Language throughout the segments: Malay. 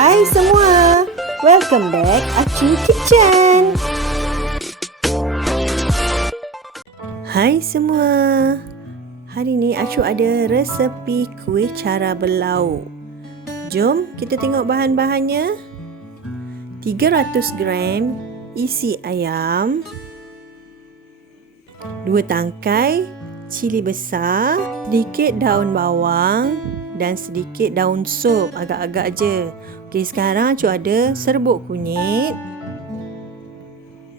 Hai semua, welcome back Acu Kitchen. Hai semua, hari ni Acu ada resepi kuih cara berlauk. Jom kita tengok bahan-bahannya. 300 gram isi ayam, 2 tangkai cili besar, sedikit daun bawang dan sedikit daun sup, agak-agak je. Okey, sekarang Acu ada serbuk kunyit,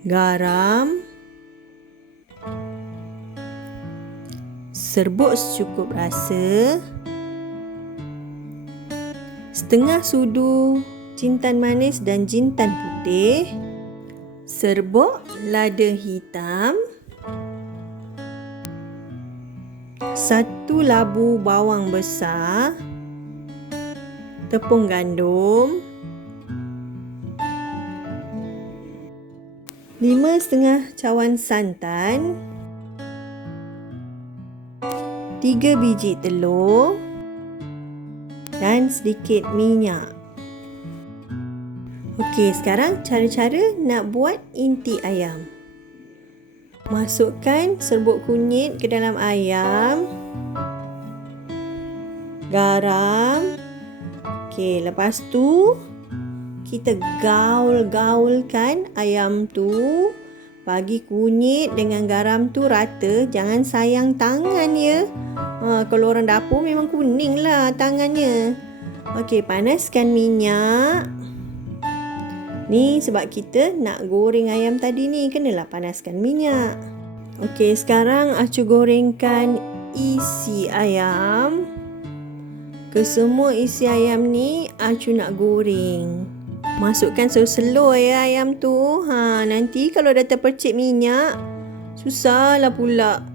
garam, serbuk secukup rasa, setengah sudu jintan manis dan jintan putih, serbuk lada hitam, 1 labu bawang besar, tepung gandum, 5,5 cawan santan, 3 biji telur dan sedikit minyak. Okey, sekarang cara-cara nak buat inti ayam. Masukkan serbuk kunyit ke dalam ayam, garam. Okey, lepas tu kita gaul-gaulkan ayam tu. Bagi kunyit dengan garam tu rata, jangan sayang tangan ya. Kalau orang dapur memang kuning lah tangannya. Okey, panaskan minyak. Ni sebab kita nak goreng ayam tadi ni, kenalah panaskan minyak. Okey, sekarang Acu gorengkan isi ayam. Kesemua isi ayam ni Acu nak goreng. Masukkan slow ya ayam tu. Nanti kalau dah terpercik minyak, susahlah pula.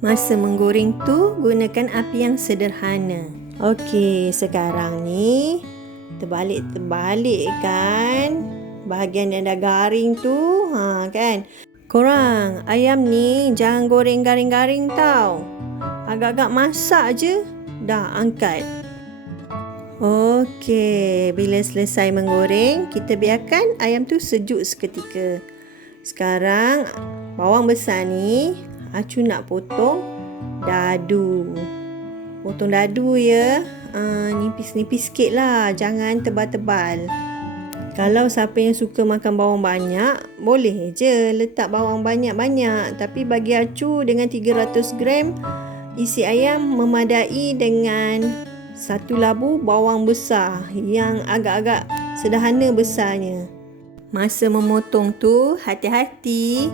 Masa menggoreng tu gunakan api yang sederhana. Okey, sekarang ni terbalik-terbalikkan bahagian yang dah garing tu, kan. Korang, ayam ni jangan goreng garing-garing tau. Agak-agak masak je dah angkat. Okey, bila selesai menggoreng, kita biarkan ayam tu sejuk seketika. Sekarang bawang besar ni Acu nak potong dadu. Potong dadu ya. Nipis-nipis sikit lah, jangan tebal-tebal. Kalau siapa yang suka makan bawang banyak, boleh je letak bawang banyak-banyak. Tapi bagi Acu dengan 300 gram isi ayam memadai dengan 1 labu bawang besar yang agak-agak sederhana besarnya. Masa memotong tu hati-hati,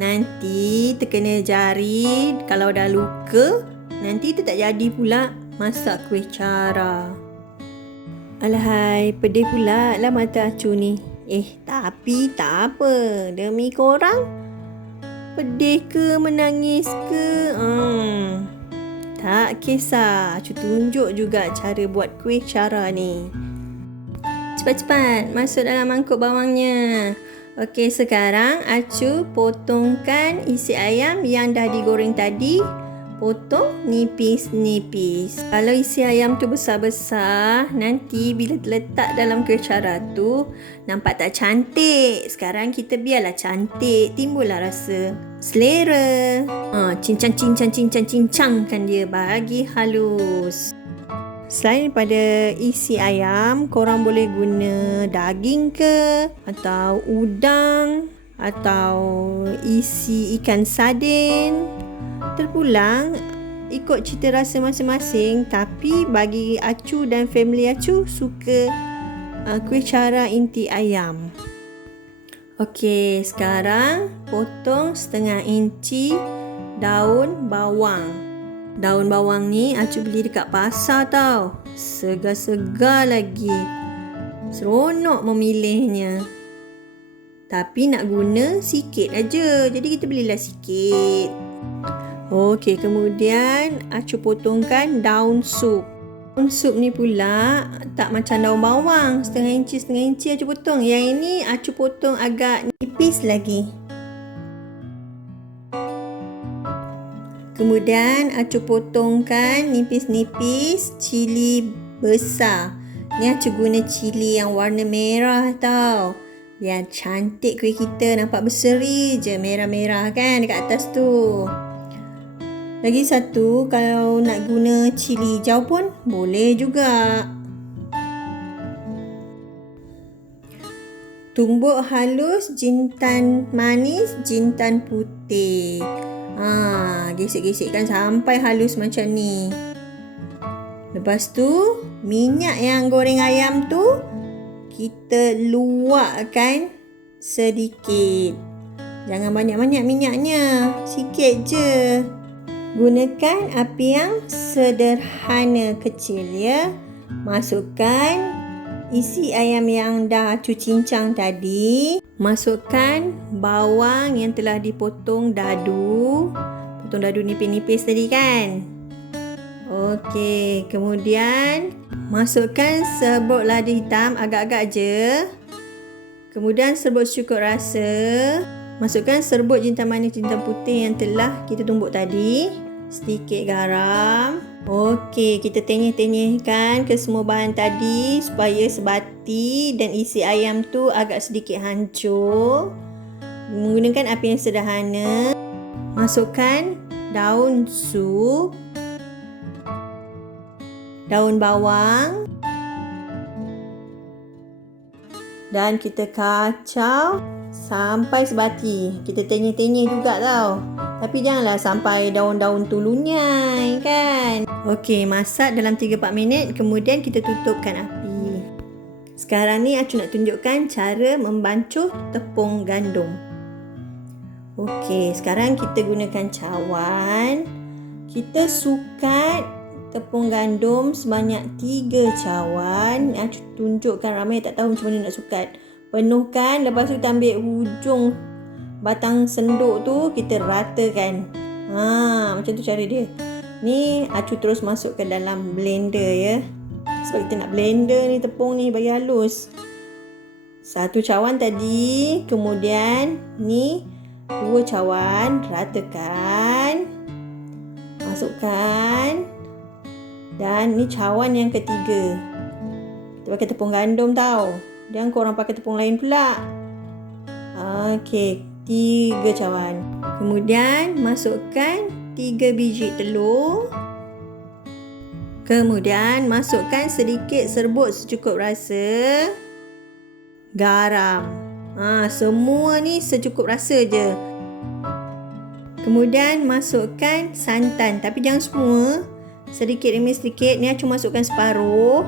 nanti terkena jari. Kalau dah luka, nanti tu tak jadi pula masak kuih cara. Alahai, pedih pula lah mata Acu ni. Tapi tak apa, demi korang. Pedih ke menangis ke, tak kisah. Acu tunjuk juga cara buat kuih cara ni. Cepat-cepat masuk dalam mangkuk bawangnya. Okey, sekarang Acu potongkan isi ayam yang dah digoreng tadi. Potong nipis-nipis. Kalau isi ayam tu besar-besar, nanti bila letak dalam kuih cara tu nampak tak cantik. Sekarang kita biarlah cantik, timbullah rasa selera. Cincang-cincang-cincang-cincangkan dia bagi halus. Selain daripada isi ayam, korang boleh guna daging ke, atau udang, atau isi ikan sardin. Terpulang ikut cita rasa masing-masing. Tapi bagi Acu dan family Acu suka kuih cara inti ayam. Okey, sekarang potong setengah inci daun bawang. Daun bawang ni Acu beli dekat pasar tau. Segar-segar lagi. Seronok memilihnya. Tapi nak guna sikit aja, jadi kita belilah sikit. Okey, kemudian Acu potongkan daun sup. Daun sup ni pula tak macam daun bawang, setengah inci Acu potong. Yang ini Acu potong agak nipis lagi. Kemudian Acu potongkan nipis-nipis cili besar. Ni Acu guna cili yang warna merah tau. Biar cantik kuih kita, nampak berseri je merah-merah kan dekat atas tu. Lagi satu, kalau nak guna cili hijau pun boleh juga. Tumbuk halus jintan manis, jintan putih. Gesek-gesekkan sampai halus macam ni. Lepas tu, minyak yang goreng ayam tu kita luakkan sedikit. Jangan banyak-banyak minyaknya, sikit je. Gunakan api yang sederhana kecil ya. Masukkan isi ayam yang dah Acu cincang tadi. Masukkan bawang yang telah dipotong dadu. Potong dadu nipis-nipis tadi kan. Okey, kemudian masukkan serbuk lada hitam agak-agak je. Kemudian serbuk secukup rasa. Masukkan serbuk jintan manis, jintan putih yang telah kita tumbuk tadi. Sedikit garam. Okey, kita tenyih-tenyihkan ke semua bahan tadi supaya sebati dan isi ayam tu agak sedikit hancur. Menggunakan api yang sederhana. Masukkan daun sup, daun bawang dan kita kacau sampai sebati. Kita tenyih-tenyih juga tau. Tapi janganlah sampai daun-daun tu lunyai kan. Okey, masak dalam 3-4 minit. Kemudian kita tutupkan api. Sekarang ni Acu nak tunjukkan cara membancuh tepung gandum. Okey, sekarang kita gunakan cawan. Kita sukat tepung gandum sebanyak 3 cawan. Acu tunjukkan, ramai tak tahu macam mana nak sukat. Penuhkan, lepas tu kita ambil hujung batang senduk tu, kita ratakan. Macam tu cara dia. Ni Acu terus masuk ke dalam blender ya. Sebab kita nak blender ni tepung ni bagi halus. 1 cawan tadi, kemudian ni 2 cawan, ratakan. Masukkan. Dan ni cawan yang ketiga. Kita pakai tepung gandum tau. Jangan korang pakai tepung lain pula. Okey, 3 cawan. Kemudian masukkan 3 biji telur. Kemudian masukkan sedikit serbuk secukup rasa. Garam. Semua ni secukup rasa je. Kemudian masukkan santan. Tapi jangan semua. Sedikit demi sedikit. Ni Acu masukkan separuh.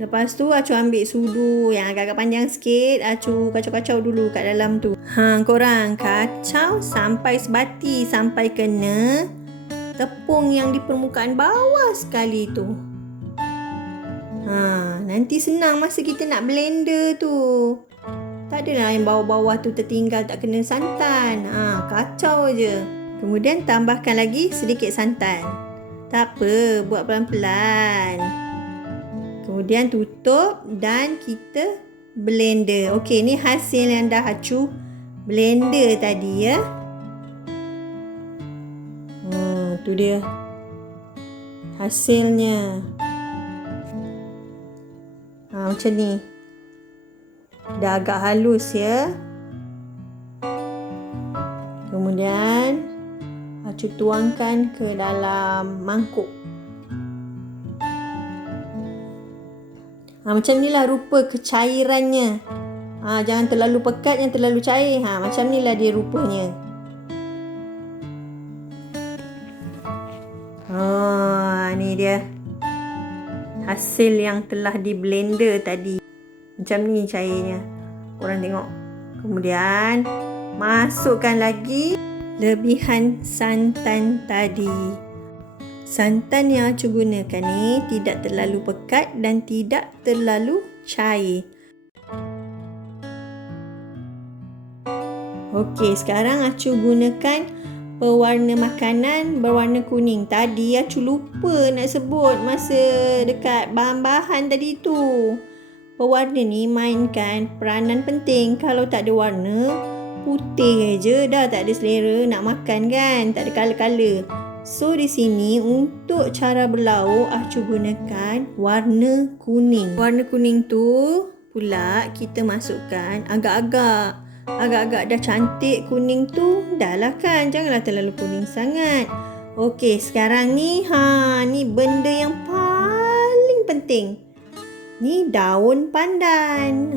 Lepas tu Acu ambil sudu yang agak-agak panjang sikit. Acu kacau-kacau dulu kat dalam tu. Korang kacau sampai sebati. Sampai kena tepung yang di permukaan bawah sekali tu. Nanti senang masa kita nak blender tu. Tak adalah yang bawah-bawah tu tertinggal tak kena santan. Kacau je. Kemudian tambahkan lagi sedikit santan. Tak apa, buat pelan-pelan. Kemudian tutup dan kita blender. Okey, ni hasil yang dah Acu blender tadi ya. Tu dia hasilnya. Macam ni. Dah agak halus ya. Kemudian Acu tuangkan ke dalam mangkuk. Macam ni lah rupa kecairannya. Jangan terlalu pekat, jangan terlalu cair. Macam ni lah dia rupanya. Ni dia hasil yang telah di blender tadi. Macam ni cairnya. Korang tengok. Kemudian masukkan lagi lebihan santan tadi. Santan yang Acu gunakan ni tidak terlalu pekat dan tidak terlalu cair. Okey, sekarang Acu gunakan pewarna makanan berwarna kuning. Tadi Acu lupa nak sebut masa dekat bahan-bahan tadi tu. Pewarna ni mainkan peranan penting. Kalau tak ada warna, putih je dah, tak ada selera nak makan kan, tak ada colour-colour. So di sini untuk cara berlauk Acu gunakan warna kuning. Warna kuning tu pula kita masukkan agak-agak dah cantik kuning tu, dah lah kan, janganlah terlalu kuning sangat. Okey, sekarang ni ni benda yang paling penting. Ni daun pandan.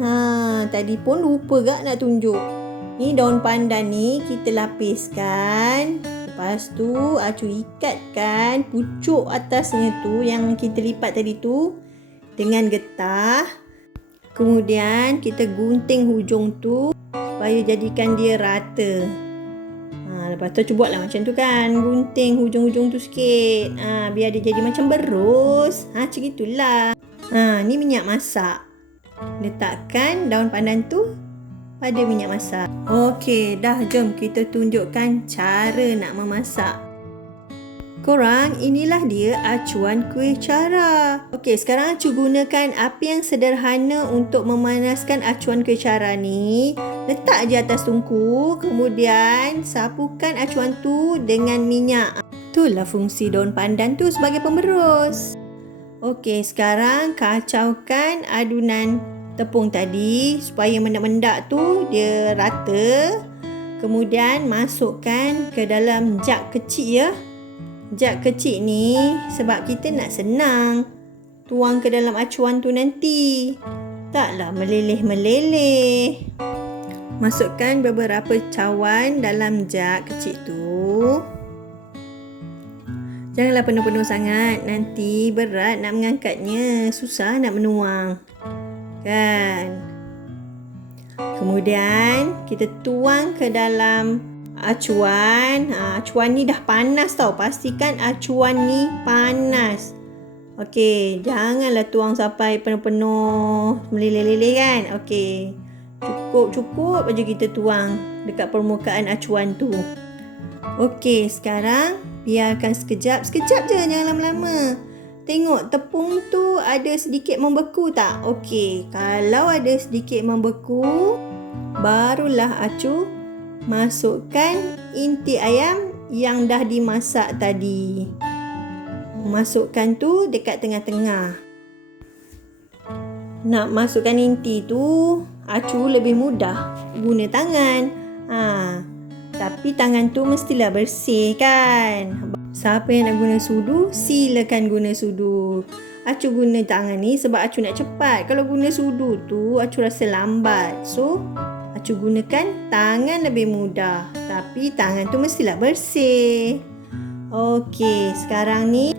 Tadi pun lupa gak nak tunjuk. Ni daun pandan ni kita lapiskan. Lepas tu Acu ikatkan pucuk atasnya tu yang kita lipat tadi tu dengan getah. Kemudian kita gunting hujung tu supaya jadikan dia rata. Lepas tu cuba buatlah macam tu kan. Gunting hujung-hujung tu sikit. Biar dia jadi macam berus. Macam itulah. Ni minyak masak. Letakkan daun pandan tu pada minyak masak. Okey, dah, jom kita tunjukkan cara nak memasak. Korang, inilah dia acuan kuih cara. Okey, sekarang Acu gunakan api yang sederhana untuk memanaskan acuan kuih cara ni. Letak je atas tungku, kemudian sapukan acuan tu dengan minyak. Itulah fungsi daun pandan tu sebagai pemberus. Okey, sekarang kacaukan adunan tepung tadi supaya mendak-mendak tu dia rata. Kemudian masukkan ke dalam jug kecil ya. Jug kecil ni sebab kita nak senang tuang ke dalam acuan tu nanti. Taklah meleleh-meleleh. Masukkan beberapa cawan dalam jug kecil tu. Janganlah penuh-penuh sangat, nanti berat nak mengangkatnya, susah nak menuang. Kan? Kemudian kita tuang ke dalam acuan. Acuan ni dah panas tau. Pastikan acuan ni panas. Okey, janganlah tuang sampai penuh-penuh meleleh-leleh kan. Okey. Cukup aja kita tuang dekat permukaan acuan tu. Okey, sekarang biarkan sekejap je, jangan lama-lama. Tengok tepung tu ada sedikit membeku tak? Okey, kalau ada sedikit membeku, barulah Acu masukkan inti ayam yang dah dimasak tadi. Masukkan tu dekat tengah-tengah. Nak masukkan inti tu, Acu lebih mudah guna tangan. Tapi tangan tu mestilah bersih kan? Siapa yang nak guna sudu, silakan guna sudu. Acu guna tangan ni sebab Acu nak cepat. Kalau guna sudu tu, Acu rasa lambat. So, Acu gunakan tangan lebih mudah. Tapi tangan tu mestilah bersih. Okey, sekarang ni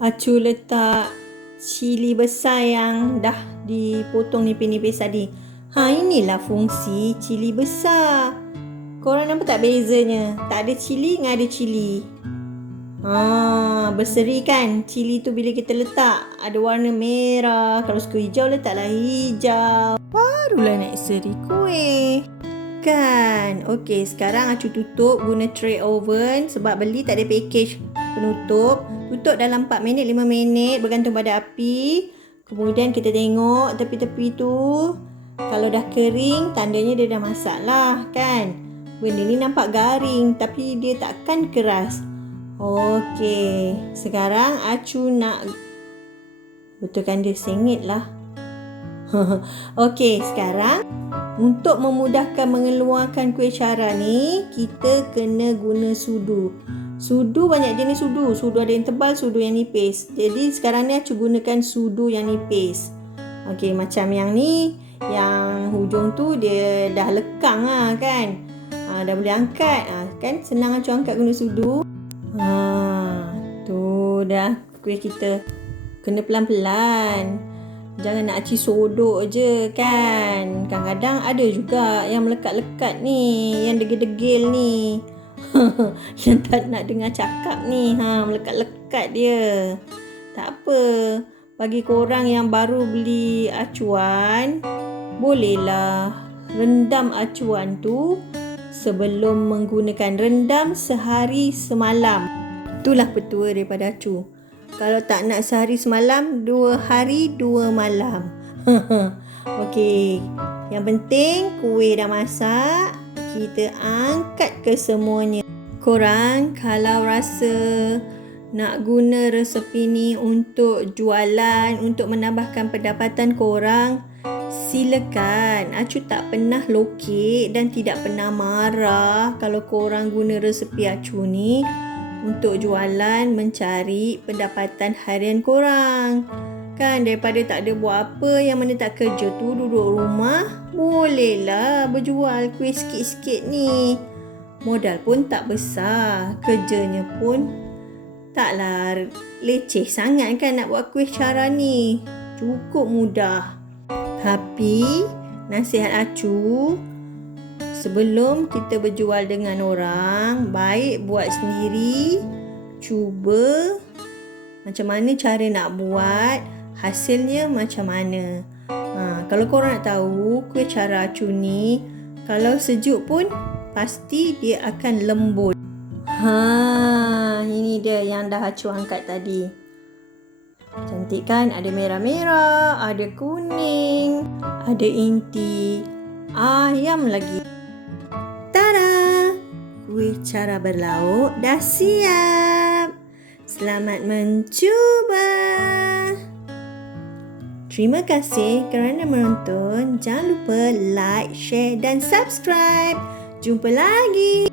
Acu letak cili besar yang dah dipotong nipis-nipis tadi. Inilah fungsi cili besar. Korang nampak tak bezanya? Tak ada cili dengan ada cili. Berseri kan? Cili tu bila kita letak ada warna merah. Kalau suka hijau, letaklah hijau. Barulah nak seri kuih. Kan? Okey, sekarang Acu tutup guna tray oven sebab beli tak ada package penutup. Tutup dalam 4 minit, 5 minit bergantung pada api. Kemudian kita tengok tepi-tepi tu. Kalau dah kering, tandanya dia dah masak lah kan? Benda ni nampak garing tapi dia takkan keras. Okey, sekarang Acu nak betulkan dia sengit lah. Okey, sekarang untuk memudahkan mengeluarkan kuih cara ni, kita kena guna sudu. Sudu banyak jenis sudu. Sudu ada yang tebal, sudu yang nipis. Jadi sekarang ni Acu gunakan sudu yang nipis. Okey, macam yang ni, yang hujung tu dia dah lekang lah kan. Dah boleh angkat. Kan senang Acu angkat guna sudu. Tu dah kuih kita. Kena pelan-pelan. Jangan nak Aci sodok je kan. Kadang-kadang ada juga yang melekat-lekat ni, yang degil-degil ni. Yang tak nak dengar cakap ni. Melekat-lekat dia. Tak apa. Bagi korang yang baru beli acuan, bolehlah rendam acuan tu sebelum menggunakan. Rendam sehari semalam. Itulah petua daripada Acu. Kalau tak nak sehari semalam, 2 hari 2 malam. Okey. Yang penting kuih dah masak, kita angkat ke semuanya. Korang kalau rasa nak guna resepi ni untuk jualan, untuk menambahkan pendapatan korang, silakan. Acu tak pernah lokek dan tidak pernah marah kalau korang guna resepi Acu ni untuk jualan, mencari pendapatan harian korang. Kan daripada tak ada buat apa, yang mana tak kerja tu duduk rumah, bolehlah berjual kuih sikit-sikit ni. Modal pun tak besar, kerjanya pun taklah leceh sangat kan nak buat kuih cara ni. Cukup mudah. Tapi nasihat Acu, sebelum kita berjual dengan orang, baik buat sendiri, cuba macam mana cara nak buat, hasilnya macam mana. Kalau korang nak tahu kuih cara Acu ni, kalau sejuk pun pasti dia akan lembut. Ini dia yang dah Acu angkat tadi. Cantik kan? Ada merah-merah, ada kuning, ada inti ayam lagi. Tada! Kuih cara berlauk dah siap. Selamat mencuba. Terima kasih kerana menonton. Jangan lupa like, share dan subscribe. Jumpa lagi.